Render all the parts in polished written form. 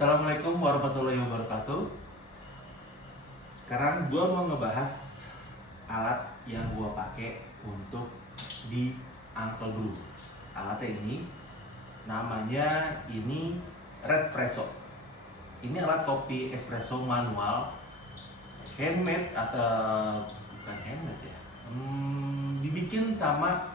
Assalamualaikum warahmatullahi wabarakatuh. Sekarang gue mau ngebahas alat yang gue pakai untuk di Uncle Brew. Alatnya ini namanya Red Presso. Ini alat kopi espresso manual, handmade atau bukan handmade ya, dibikin sama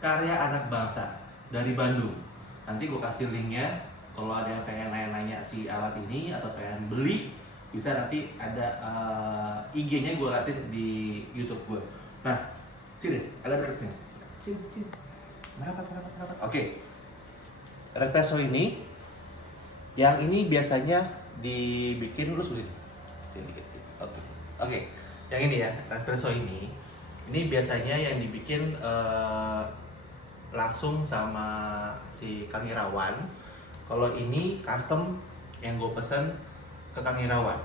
karya anak bangsa dari Bandung. Nanti gue kasih linknya. Kalau ada yang pengen nanya-nanya si alat ini atau pengen beli, bisa nanti ada IG-nya gue liatin di YouTube gue. Nah, sini, agak dekat sini. Sini. Merapat. Oke. Red Presso ini, yang ini biasanya dibikin dulu sini. Sini dikit. Oke. Yang ini ya, Red Presso ini biasanya yang dibikin langsung sama si Kang Irawan. Kalau ini custom yang gue pesen ke Kang Irawan.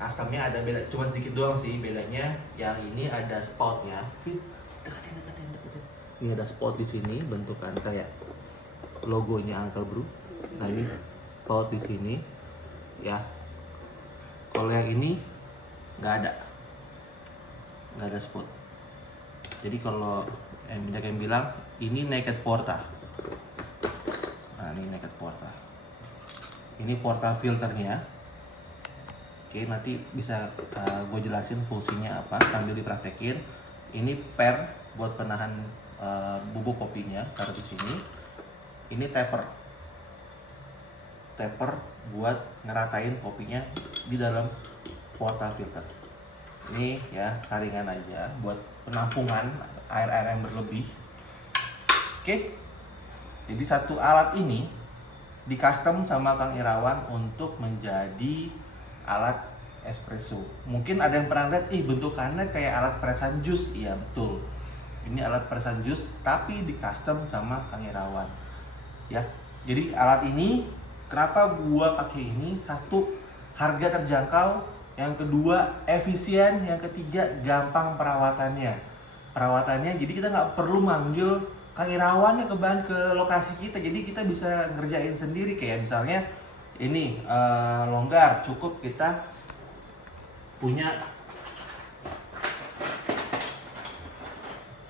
Customnya ada beda, cuma sedikit doang sih bedanya. Yang ini ada spoutnya. Dekatin. Ini ada spout di sini, bentukan kayak logonya Uncle Brew. Nah ini spout di sini, ya. Kalau yang ini nggak ada spout. Jadi kalau banyak yang bilang ini naked porta. Nah ini naked porta. Ini porta filternya. Oke, nanti bisa gue jelasin fungsinya apa sambil dipraktekin. Ini per buat penahan bubuk kopinya, taruh di sini. Ini taper buat ngeratain kopinya di dalam porta filter. Ini ya saringan aja buat penampungan air-air yang berlebih. Oke. Jadi satu alat ini di custom sama Kang Irawan untuk menjadi alat espresso. Mungkin ada yang pernah lihat, bentukannya kayak alat presan jus. Iya betul. Ini alat presan jus tapi di custom sama Kang Irawan. Ya. Jadi alat ini kenapa gua pakai ini? Satu, harga terjangkau. Yang kedua, efisien. Yang ketiga, gampang perawatannya. Jadi kita nggak perlu manggil Kang Irawan ya ke lokasi kita, jadi kita bisa ngerjain sendiri. Kayak misalnya ini longgar, cukup kita punya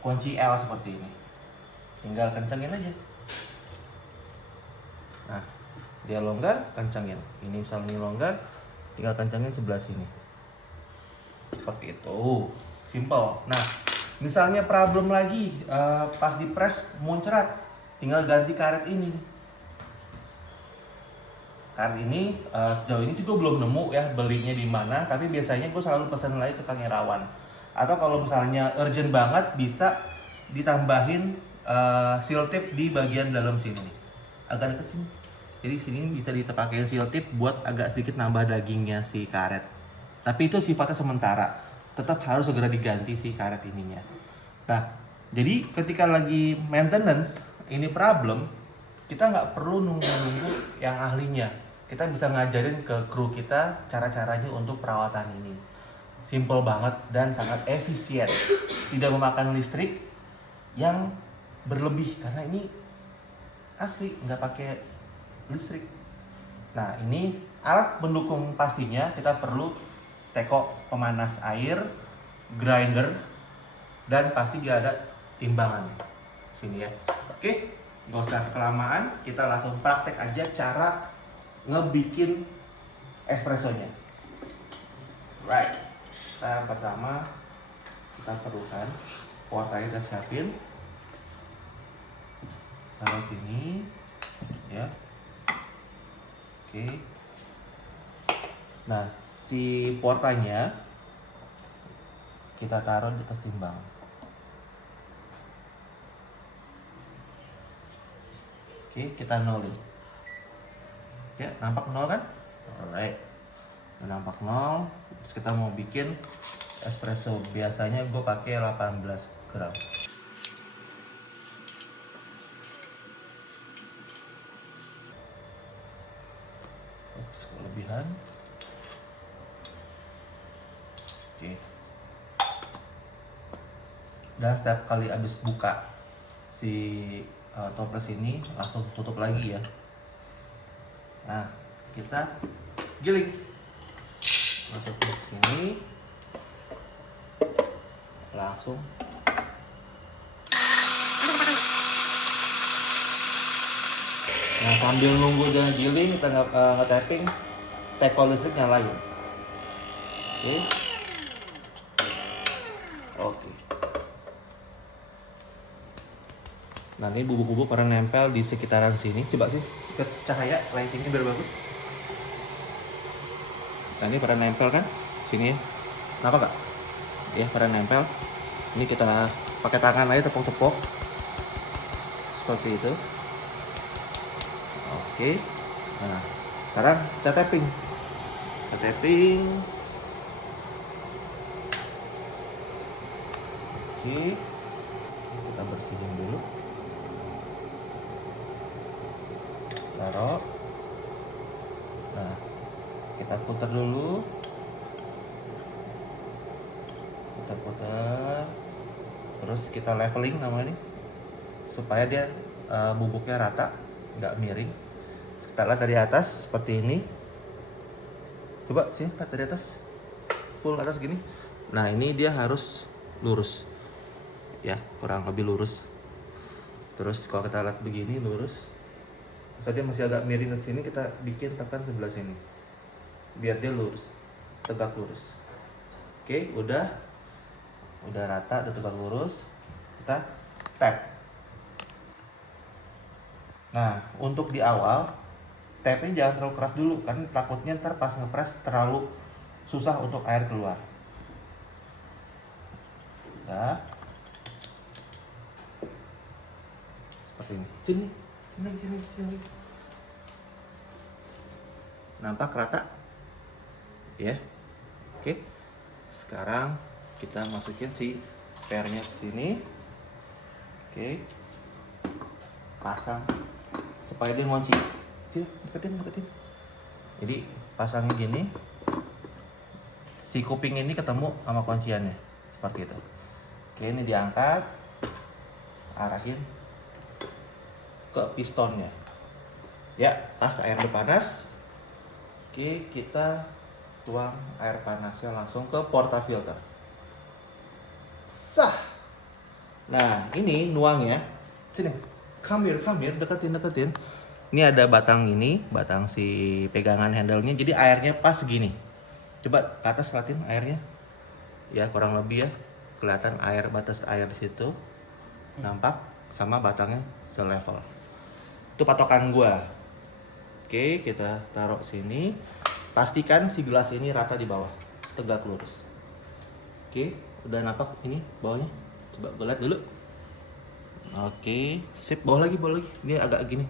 kunci L seperti ini, tinggal kencengin aja. Nah dia longgar, kencengin. Ini misalnya ini longgar, tinggal kencengin sebelah sini, seperti itu, simple. Nah misalnya problem lagi, pas di press muncrat, tinggal ganti karet ini. Karet ini sejauh ini sih gue belum nemu ya belinya di mana, tapi biasanya gue selalu pesan lagi ke Kang Irawan. Atau kalau misalnya urgent banget bisa ditambahin seal tip di bagian dalam sini nih, agak deket sini. Jadi sini bisa dipakai seal tip buat agak sedikit nambah dagingnya si karet. Tapi itu sifatnya sementara. Tetap harus segera diganti si karet ininya. Nah, jadi ketika lagi maintenance ini problem, kita nggak perlu nunggu yang ahlinya. Kita bisa ngajarin ke kru kita cara-caranya untuk perawatan ini. Simple banget dan sangat efisien. Tidak memakan listrik yang berlebih karena ini asli nggak pakai listrik. Nah, ini alat pendukung pastinya kita perlu teko pemanas air, grinder, dan pasti dia ada timbangan sini ya. Oke, nggak usah kelamaan, kita langsung praktek aja cara ngebikin espressonya. Right, pertama kita perlukan portanya, kita siapin, taruh sini, ya. Oke. Nah, si portanya kita taruh di atas timbang. Oke, kita nolin. Ya, nampak nol kan? Alright. Nampak nol. Terus kita mau bikin espresso. Biasanya gue pakai 18 gram. Ups, kelebihan. Oke. Dan setiap kali habis buka si toples ini langsung tutup lagi ya. Nah, kita giling. Masukin ke sini. Langsung. Nah, sambil nunggu dia giling, kita nge-tapping, teko listrik nyalain. Oke. Oke. Nah, ini bubuk-bubuk pada nempel di sekitaran sini. Coba sih, ke cahaya lightingnya biar bagus. Nah, ini pada nempel kan? Sini ya. Kenapa kak? Ya, pada nempel. Ini kita pakai tangan aja tepok-tepok. Seperti itu. Oke. Nah, sekarang kita tapping. Kita tapping. Oke. Kita bersihin dulu. Taruh. Nah, kita putar dulu. Kita putar. Terus kita leveling namanya, supaya dia bubuknya rata, nggak miring. Kita lihat dari atas seperti ini. Coba sih lihat dari atas, full atas gini. Nah, ini dia harus lurus, ya kurang lebih lurus. Terus kalau kita lihat begini lurus, saja masih agak miring ke sini, kita bikin tekan sebelah sini, biar dia lurus, tegak lurus. Oke, udah rata, udah tegak lurus. Kita tap. Nah, untuk di awal tapnya jangan terlalu keras dulu, karena takutnya ntar pas ngepres terlalu susah untuk air keluar. Nah, seperti ini. Sini. Nampak rata? Ya. Oke. Sekarang kita masukin si pernya ke sini. Oke. Pasang supaya dia ngunci. Sini, deketin. Jadi pasangnya gini. Si kuping ini ketemu sama kunciannya. Seperti itu. Oke, ini diangkat. Arahin ke pistonnya. Ya, pas air udah panas. Oke, kita tuang air panasnya langsung ke portafilter. Sah. Nah, ini nuangnya. Sini. Come here, deketin. Ini ada batang ini, batang si pegangan handle-nya. Jadi airnya pas gini. Coba ke atas liatin airnya. Ya, kurang lebih ya. Kelihatan air, batas air di situ. Nampak sama batangnya selevel. Itu patokan gua. Oke, kita taruh sini. Pastikan si gelas ini rata di bawah, tegak lurus. Oke, udah nampak ini bawahnya? Coba gue lihat dulu. Oke, sip, bawah lagi. Ini agak gini.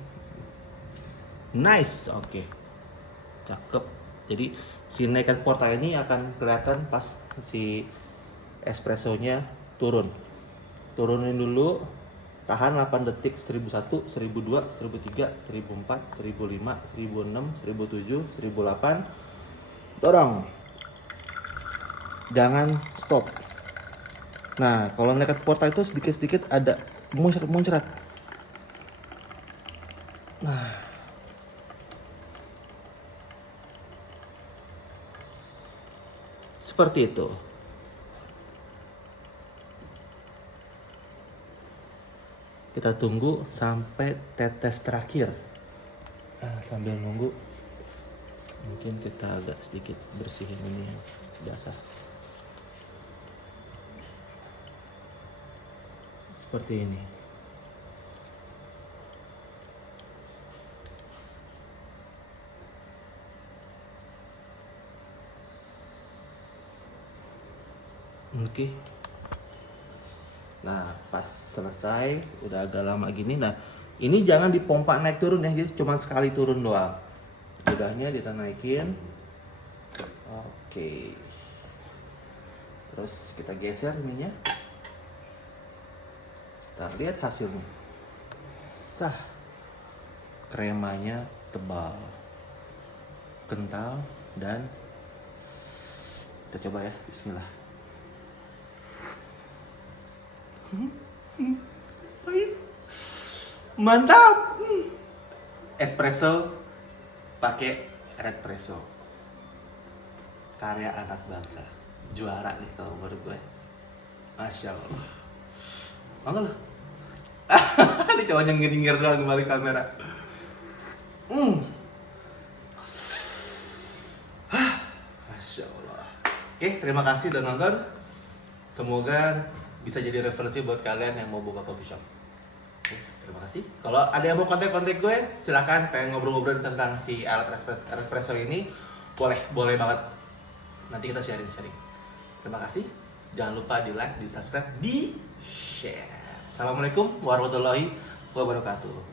Nice, oke. Cakep. Jadi si naked porta ini akan kelihatan pas si espressonya turun. Turunin dulu. Tahan 8 detik, 1001, 1002, 1003, 1004, 1005, 1006, 1007, 1008. Dorong. Jangan stop. Nah, kalau naked porta itu sedikit-sedikit ada muncrat. Nah. Seperti itu. Kita tunggu sampai tetes terakhir. Sambil nunggu, mungkin kita agak sedikit bersihin ini yang basah. Seperti ini. Oke. Nah, pas selesai, udah agak lama gini. Nah, ini jangan dipompa naik turun ya, jadi cuma sekali turun doang. Udahnya kita naikin. Oke. Terus kita geser ininya. Kita lihat hasilnya. Sah. Kremanya tebal, kental, dan kita coba ya. Bismillah. Mantap. Espresso pakai Redpresso. Karya anak bangsa. Juara nih kalau menurut gue. Masya Allah. Mangga lu. Ini cowok yang nyengir doang balik kamera. Masya Allah. Oke, terima kasih udah nonton. Semoga bisa jadi referensi buat kalian yang mau buka coffee shop. Oke, terima kasih. Kalau ada yang mau kontak-kontak gue, silakan pengen ngobrol-ngobrol tentang si alat espresso ini, boleh banget. Nanti kita sharing-sharing. Terima kasih. Jangan lupa di like, di subscribe, di share. Assalamualaikum warahmatullahi wabarakatuh.